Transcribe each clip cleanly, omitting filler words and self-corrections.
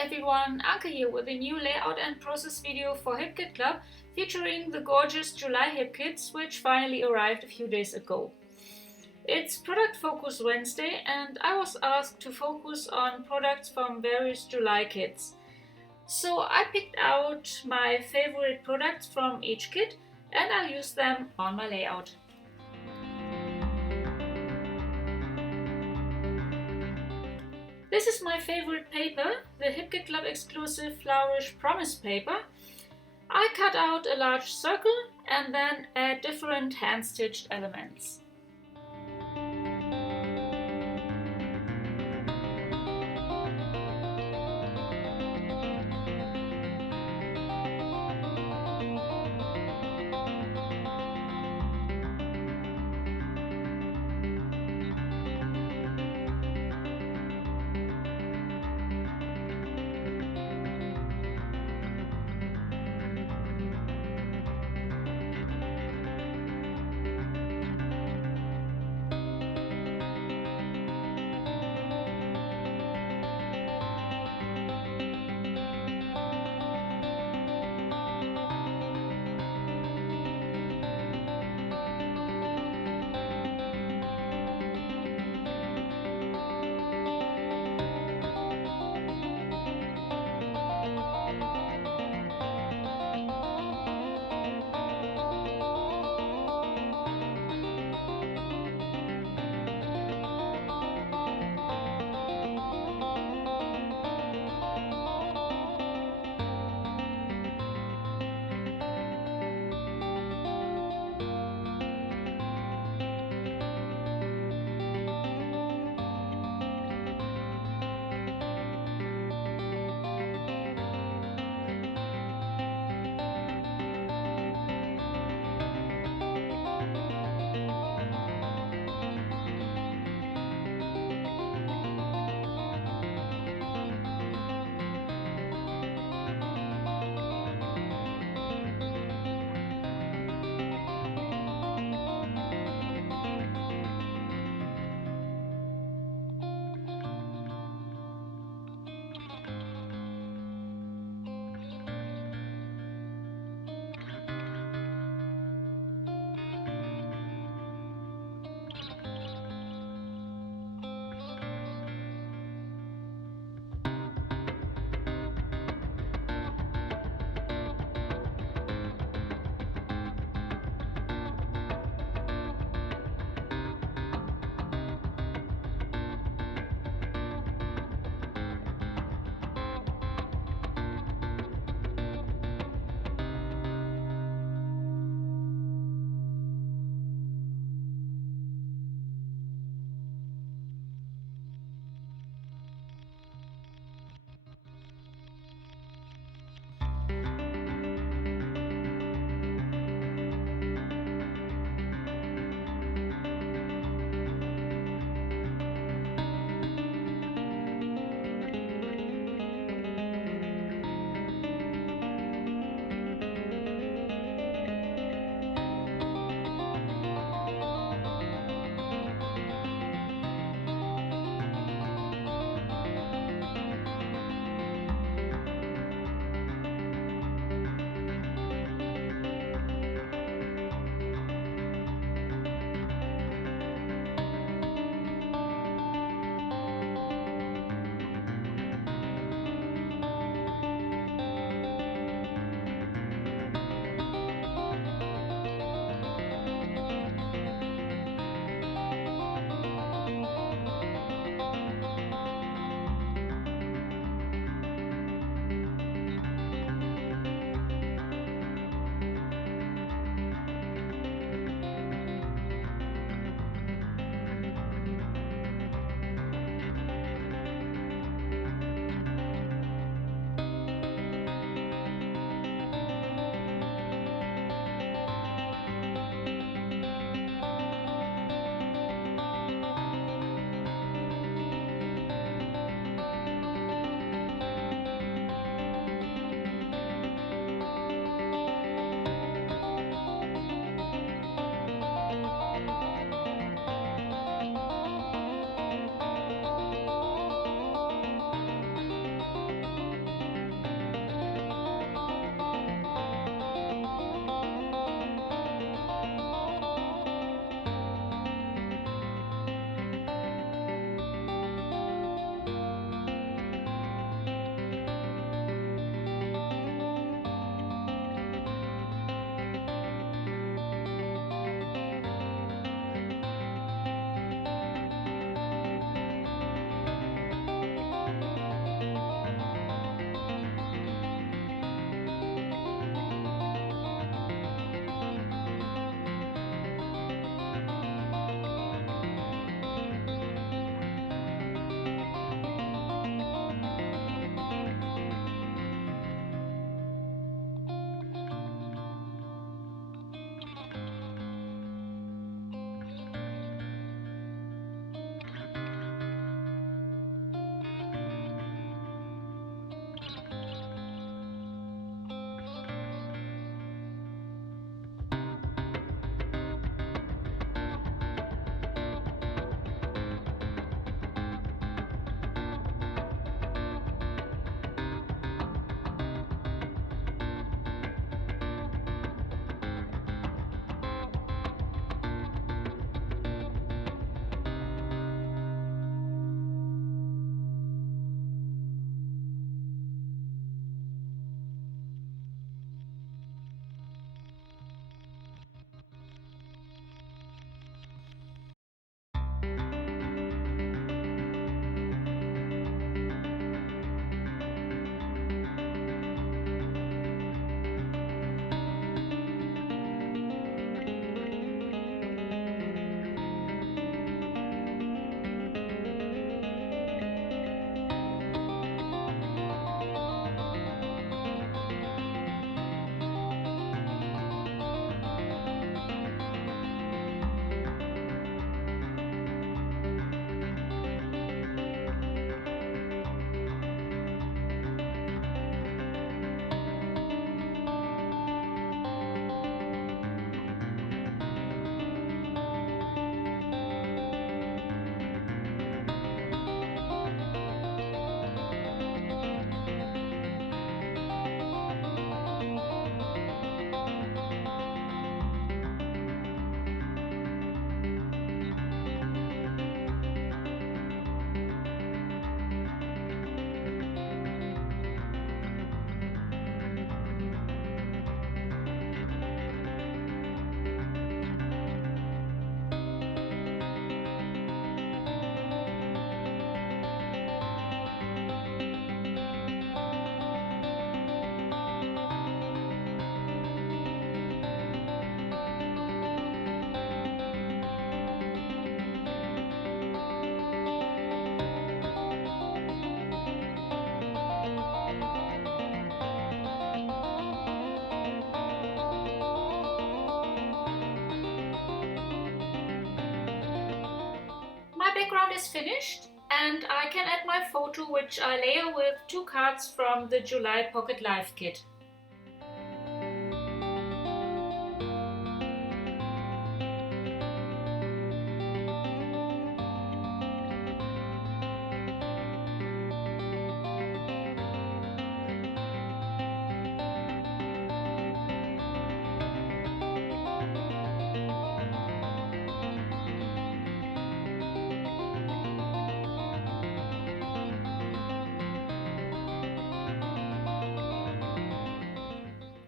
everyone, Anke here with a new layout and process video for HipKit Club featuring the gorgeous July hip kits which finally arrived a few days ago. It's Product Focus Wednesday and I was asked to focus on products from various July kits. So I picked out my favorite products from each kit and I'll use them on my layout. This is my favorite paper, the HipKit Club exclusive Flourish Promise paper. I cut out a large circle and then add different hand-stitched elements. is finished and I can add my photo, which I layer with 2 cards from the July Pocket Life kit.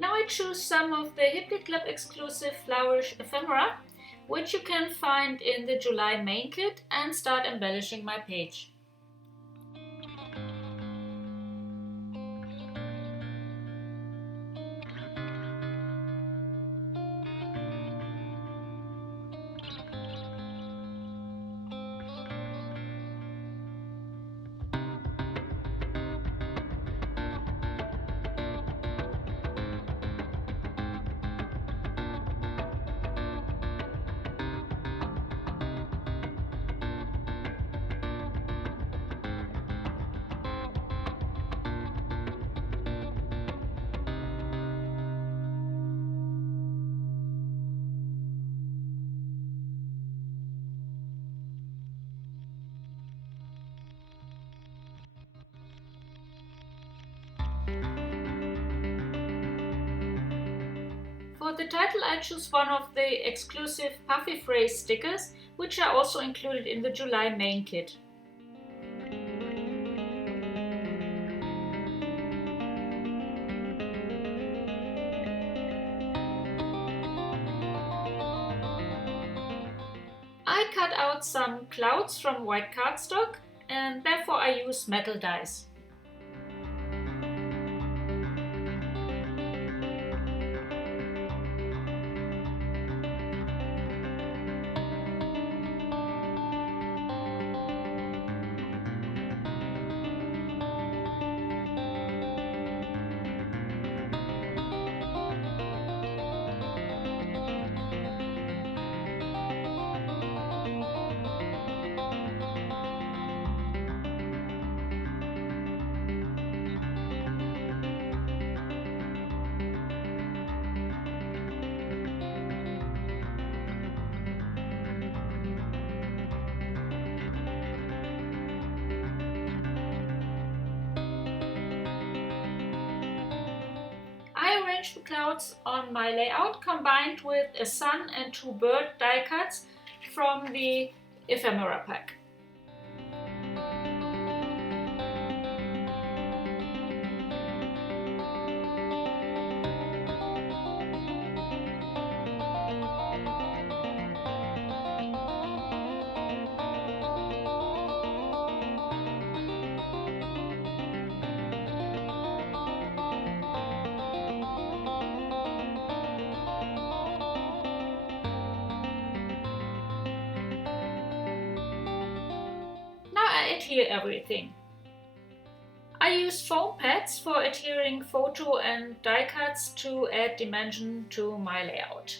Now I choose some of the HipKit Club exclusive flourish ephemera, which you can find in the July main kit, and start embellishing my page. For the title, I choose one of the exclusive puffy phrase stickers, which are also included in the July main kit. I cut out some clouds from white cardstock, and therefore I use metal dies. I arranged the clouds on my layout combined with a sun and 2 bird die cuts from the ephemera pack. I adhere everything. I use foam pads for adhering photo and die cuts to add dimension to my layout.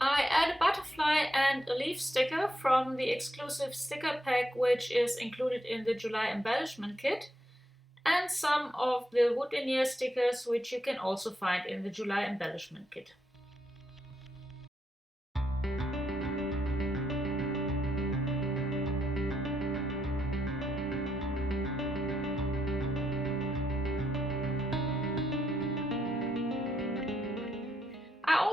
I add a butterfly and a leaf sticker from the exclusive sticker pack, which is included in the July embellishment kit, and some of the wood veneer stickers, which you can also find in the July embellishment kit.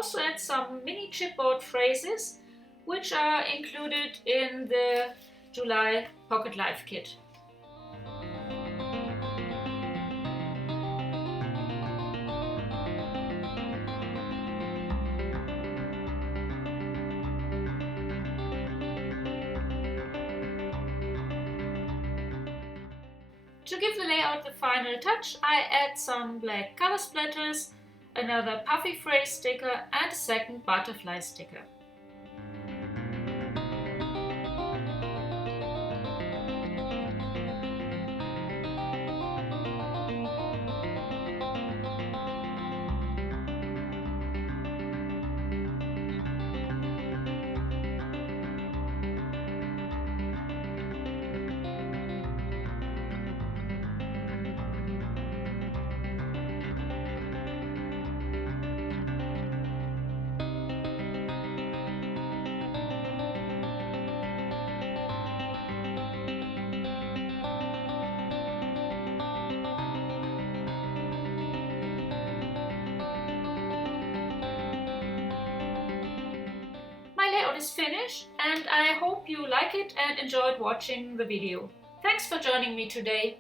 also add some mini chipboard phrases, which are included in the July Pocket Life kit. To give the layout the final touch, I add some black color splatters, another puffy phrase sticker and a second butterfly sticker. My layout is finished and I hope you like it and enjoyed watching the video. Thanks for joining me today.